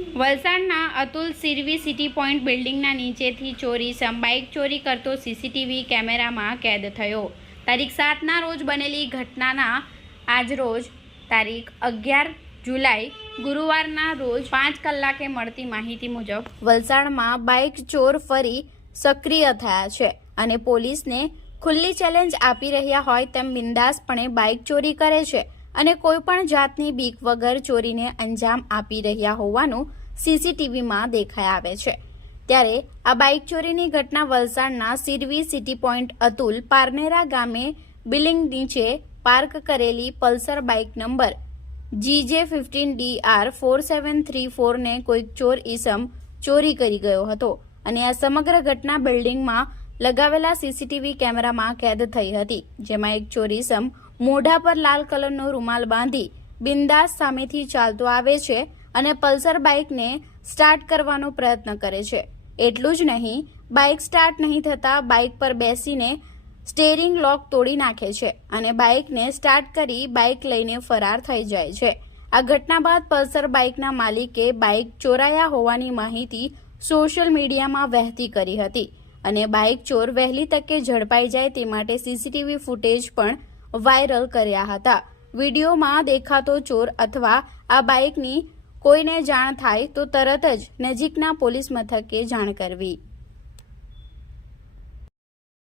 વલસાડના Atul સિરવી city point બિલ્ડિંગના નીચેથી ચોરી બાઇક ચોરી કરતો સીસીટીવી કેમેરામાં કેદ થયો। તારીખ 7ના રોજ બનેલી ઘટનાના આજરોજ તારીખ 11 જુલાઈ ગુરુવારના રોજ 5 કલાકે મળતી માહિતી મુજબ વલસાડમાં બાઇક ચોર ફરી સક્રિય થયા છે અને પોલીસને ખુલ્લી ચેલેન્જ આપી રહ્યા હોય તેમ બિંદાસપણે બાઇક ચોરી કરે છે અને કોઈપણ જાતની બીક વગર ચોરીને અંજામ આપી રહ્યા હોવાનું સીસીટીવીમાં દેખાઈ આવે છે। ત્યારે આ બાઇક ચોરીની ઘટના વલસાડના સિરવી સિટી પોઈન્ટ અતુલ પારનેરા ગામે બિલ્ડિંગ નીચે પાર્ક કરેલી પલ્સર બાઇક નંબર GJ15DR 4734 ને કોઈક ચોર ઈસમ ચોરી કરી ગયો હતો અને આ સમગ્ર ઘટના બિલ્ડિંગમાં લગાવેલા સીસીટીવી કેમેરામાં કેદ થઈ હતી, જેમાં એક ચોર ઈસમ મોઢા પર લાલ કલરનો રૂમાલ બાંધી બિંદાસ સામેથી ચાલતો આવે છે અને પલ્સર બાઇકને સ્ટાર્ટ કરવાનો પ્રયત્ન કરે છે। એટલું જ નહીં, બાઇક સ્ટાર્ટ નહીં થતાં બાઇક પર બેસીને સ્ટેરિંગ લોક તોડી નાખે છે અને બાઇકને સ્ટાર્ટ કરી બાઇક લઈને ફરાર થઈ જાય છે। આ ઘટના બાદ પલ્સર બાઇકના માલિકે બાઇક ચોરાયા હોવાની માહિતી સોશિયલ મીડિયામાં વહેતી કરી હતી અને બાઇક ચોર વહેલી તકે ઝડપાઈ જાય તે માટે સીસીટીવી ફૂટેજ પણ વાયરલ કર્યા હતા। વિડીયોમાં દેખાતો ચોર અથવા આ બાઇકની કોઈને જાણ થાય તો તરત જ નજીકના પોલીસ મથકે જાણ કરવી।